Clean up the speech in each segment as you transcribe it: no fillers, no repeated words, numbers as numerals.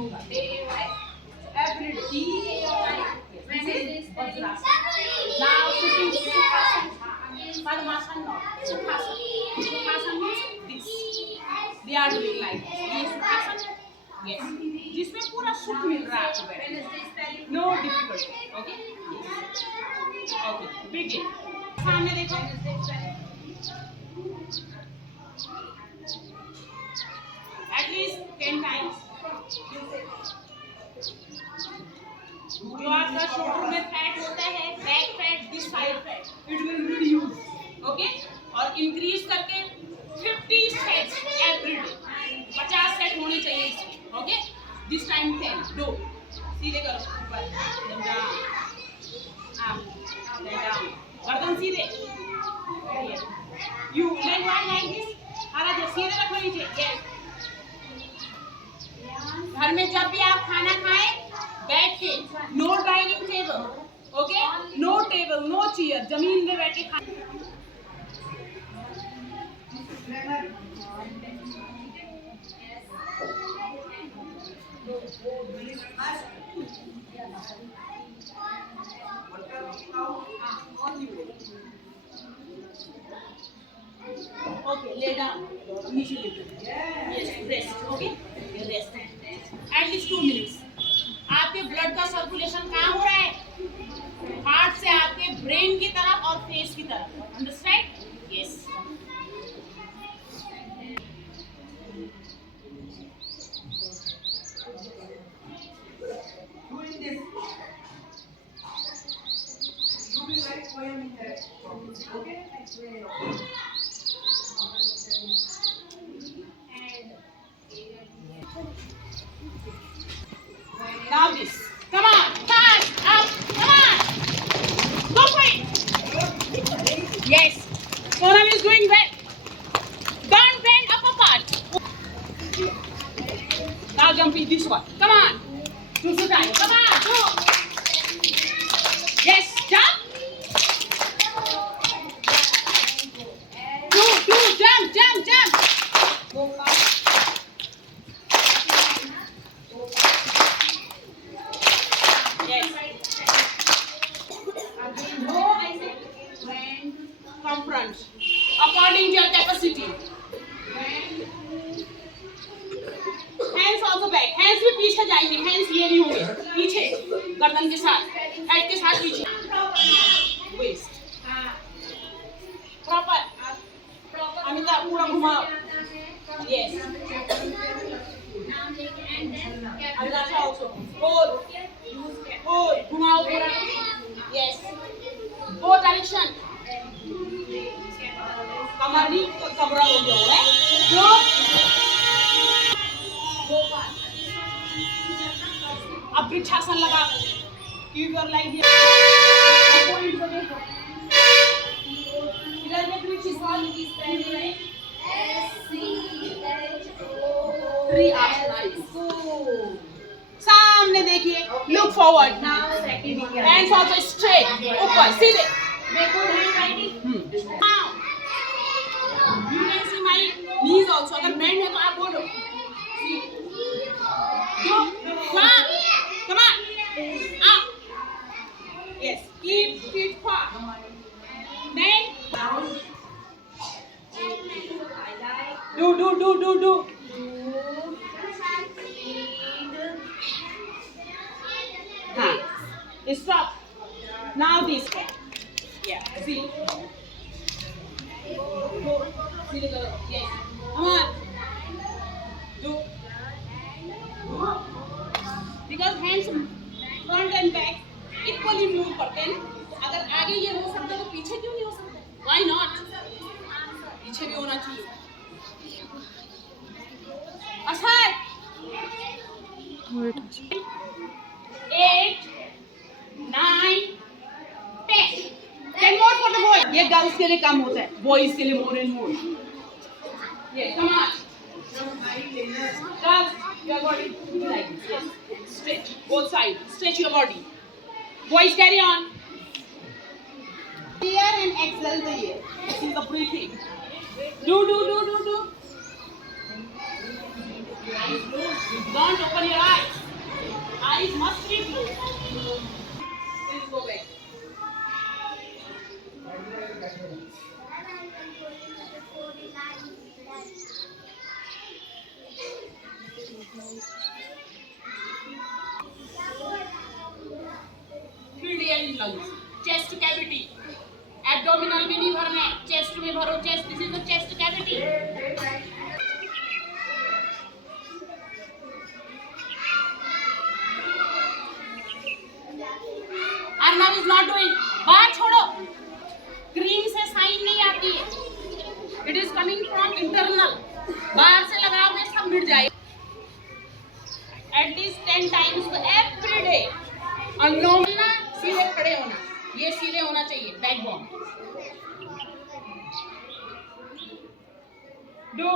yoga. Every day. This is Vajrasana. Now sitting Sukhasana. Padmasana not. Sukhasana. Sukhasana means this. They are doing like this. ये Sukhasana. Yes. जिसमें पूरा सुख मिल रहा है आपको बैठने. No difficulty. Okay. Yes. Okay. Begin. सामने देखो. At least 10 times. जो आपका शोल्डर में फैट होता है, back fat, this side fat, it will reduce. Okay. और इंक्रीज करके 50 सेट्स एवरी डे. 50 सेट होने चाहिए इसमें. ओके. This time 10. डो. सीधे करो. ऊपर. डाउन. अप. डाउन. गर्दन सीधे. You like like this. हरा जो सीधे रखो नीचे. यस. घर में जब भी आप खाना खाएं, बैठ के, no dining table. Okay. No table, no chair. जमीन में बैठ के खाएं. Okay, lay down. Initially. Yes, rest. Okay, rest. At least 2 minutes. आपके ब्लड का सर्कुलेशन कहाँ हो रहा है? हार्ट से आपके ब्रेन की तरफ और फेस की तरफ. Understand? Yes. Now this. Come on, fast, up, come on. Go for it. Yes. Sonam is doing well. Don't bend upper part. Now jump in this one. Come on. Do time. Come on, go. Yes, jump. Do, jump, jump, jump. Yes. Again, no, I said when from front, according to your capacity. Hands also back. Hands भी पीछे जाएंगे. Hands ये नहीं होंगे. पीछे, गर्दन के साथ, हेड के साथ पीछे. Waist. Proper. अमिता पूरा घुमाओ. Yes. Abhilasha also. Hold. घुमाओ पूरा. Yes. Both direction. कमर नहीं तो कमरा हो गया है. जो अब वृक्षासन लगा. Keep your leg here. Point को देखो. इधर में वृक्ष सॉल की स्पेलिंग है. Three eyes. सामने देखिए. Look forward. Hands also straight. ऊपर सीधे. Backward hand writing. Now. You can see my knees also. अगर bend है तो आप बोलो. Go. Come on. Come on. Up. Yes. Keep feet far. Then. Do. Stop. Now this. Yeah. See. Go. See the girl. Yes. Come on. Do. Because hands front and back equally move करते हैं. अगर आगे ये हो सकता है तो पीछे क्यों नहीं हो सकता? Why not? पीछे भी होना चाहिए. असर. 8, 9, 10. 10 more for the boy. ये गर्ल्स के लिए कम होता है. Boys के लिए more and more. Yes, come on. Girls, your body like this. Yes. Stretch both sides. Stretch your body. Boys, carry on. Here and exhale the air. This is the breathing. Do. Eyes closed. Don't open your eyes. Eyes must be closed. Please go back. Fill air in lungs. Chest cavity. Abdominal में नहीं भरना है, chest में भरो. Chest. This is the chest cavity. Arnav is not doing. बाहर छोड़ो. Cream से sign नहीं आती है. It is coming from internal. बाहर से लगाओगे सब मिट जाएगा. At least 10 times every day. अनुलोम ना सीधे खड़े होना. ये सीधे होना चाहिए. बैकबोन. दो.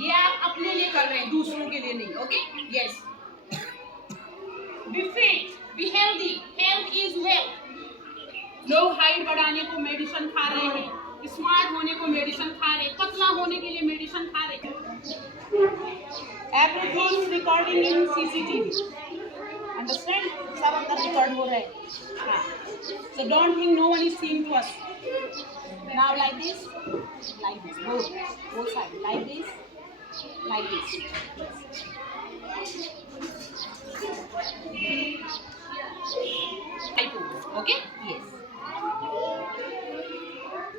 ये आप अपने लिए कर रहे हैं, दूसरों के लिए नहीं. Okay? Yes. Be fit, be healthy. Health is wealth. लोग हाइट बढ़ाने को मेडिसिन खा रहे हैं, स्मार्ट होने को मेडिसिन खा रहे हैं, पतला होने के लिए मेडिसिन खा रहे हैं. Everything recording in CCTV. Understand? सब अंदर रिकॉर्ड हो रहा है. हाँ. So don't think no one is seeing to us. Now like this, both sides, like this. Okay? Yes.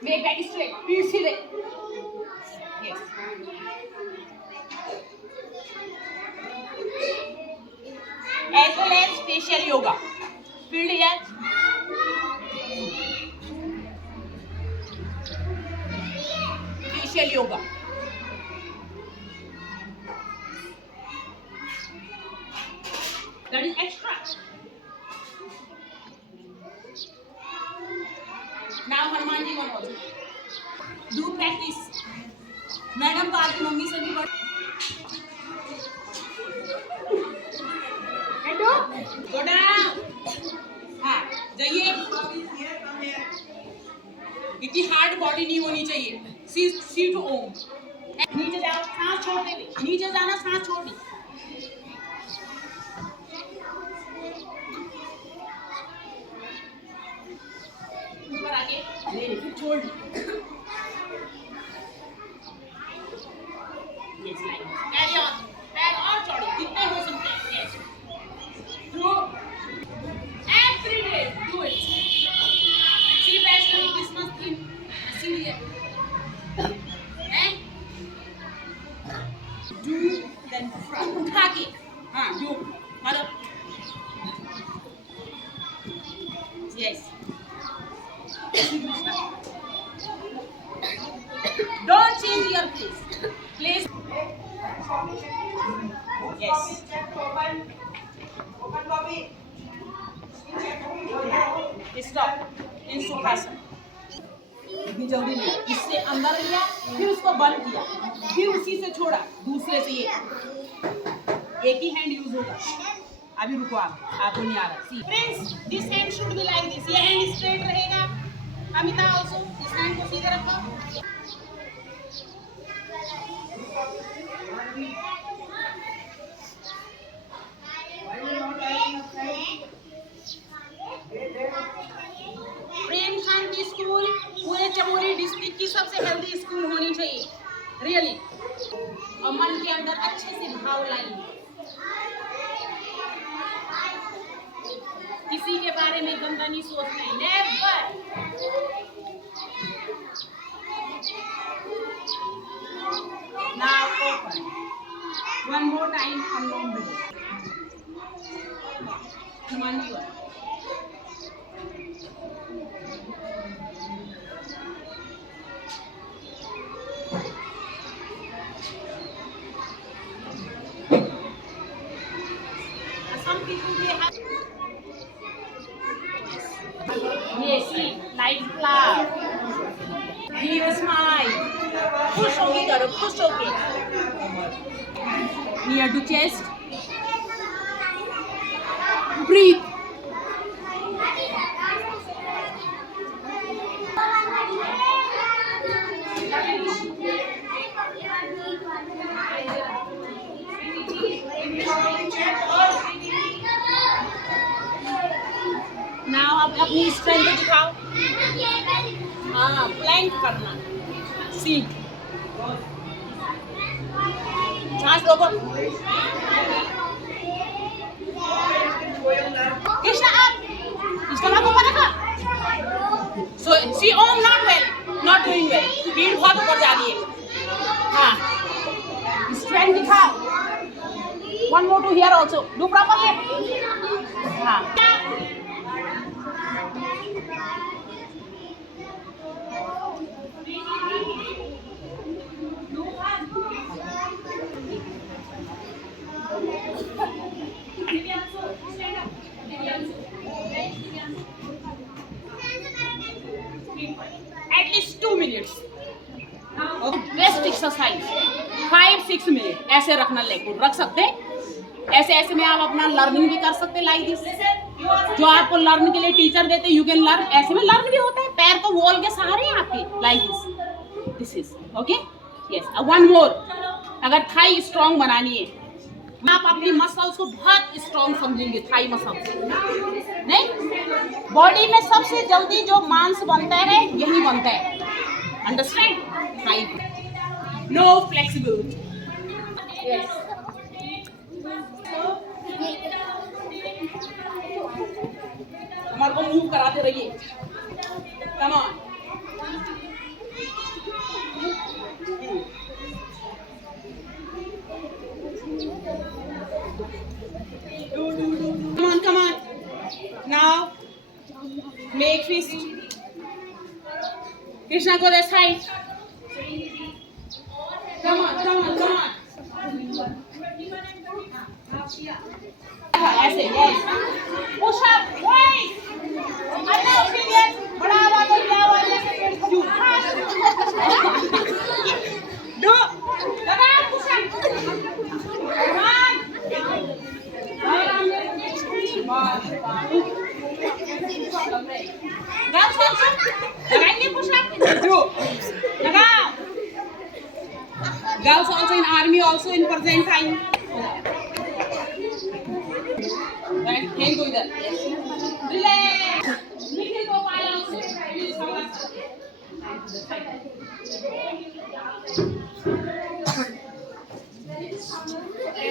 Make back straight. पीठ सीधे. Yes. As well as facial yoga. Field here. Facial yoga. That is extra. Now Hanuman ji one also. Do practice. Madam तो आपकी mummy से भी बड़ी. Go down. हाँ जाइए. इतनी हार्ड बॉडी नहीं होनी चाहिए. सी टू ओम. नीचे जाओ, सांस छोड़ते हुए. नीचे जाना, सांस छोड़नी. ऊपर आगे ले फिर छोड़. Yes, like carry on. पैर और चौड़े जितने हो सकते हैं. Yes. Do every day. Do it. सिर्फ ऐसे नहीं क्रिसमस दिन इसीलिए. हैं? Do then from उठा के. हाँ do. मतलब. Yes. Don't change your place. Place. Yes. Stop. In सुखासन. इतनी जल्दी नहीं. इससे अंदर लिया, फिर उसको बंद किया, फिर उसी से छोड़ा, दूसरे से ये. एक ही हैंड यूज होगा. अभी रुको आपको नहीं आ रहा. Friends, this hand should be like this. ये हैंड स्ट्रेट रहेगा. अमिता also, इस हैंड को सीधे रखो. प्रेम शांति स्कूल पूरे चमोली डिस्ट्रिक्ट की सबसे हेल्दी स्कूल होनी चाहिए. रियली. और मन के अंदर अच्छे से भाव लाइए. किसी के बारे में गंदा नहीं सोचना है. Never. Now open. One more time. Anulom vilom. Hanuman ji one. Some people they have. Yes, see, like flower. Give a smile. खुश होके करो, खुश होके. Near to chest. Breathe. अपनी स्ट्रेंथ दिखाओ। हाँ, प्लैंक करना सीख। सांस रोको। कृष्णा आप स्टमक ऊपर रखा। So see, oh, not well, not doing well. भीड़ बहुत ऊपर जा रही है। हाँ, स्ट्रेंथ दिखाओ। One more to here also. Do properly. हाँ। At least 2 minutes. Best exercise. 5-6 minute ऐसे रखना, लेग को रख सकते हैं। ऐसे ऐसे में आप अपना लर्निंग भी कर सकते हैं, लाइक दिस। जो आपको लर्न के लिए टीचर देते हैं, यू कैन लर्न। ऐसे में लर्न भी होता है, पैर को वॉल के सहारे आपके, like this. This is okay. Yes, one more. अगर थाई स्ट्रॉन्ग बनानी है, आप अपनी मसल्स को बहुत स्ट्रॉन्ग समझेंगे। थाई मसल्स नहीं, बॉडी में सबसे जल्दी जो मांस बनता है यही बनता है। Understand? Thigh no flexibility. Yes, हमारे को मूव कराते रहिए। Come on. Come on. Now, make fist. Krishna, go that side. Come on. ऐसे, yes. Push up, wait. अन्ना उठिए, yes. बड़ा आवाज और क्या आवाज ऐसे पेट खजू। Do. लगा, push up. Come on. Girls also in army, also in present time. Right, hand go इधर. Relax. Nikhil Gopal also. Please come on.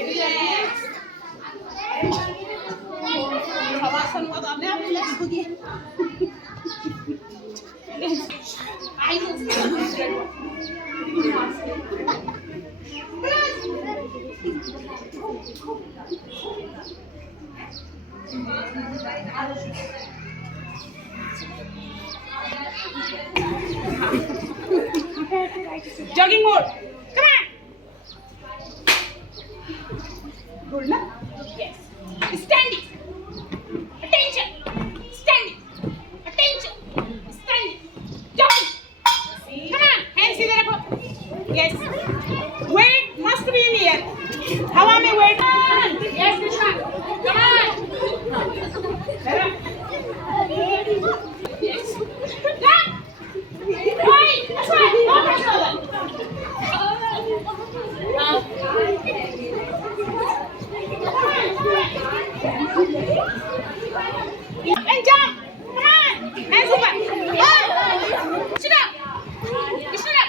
Relax. हवासन हुआ तो आपने आप रिलैक्स हो गए। Jogging mode. Come on. Good na? Yes. Standing. Attention. Standing. Attention. Standing. Jogging. Come on. Hands सीधे रखो. Yes. Weight must be in here. हवा में weight. Yes, Krishna. Come on. Yes. Done. Right. That's right. Go press over. And jump. Come on. Hands over. Sit up. Sit up.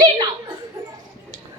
Lean now.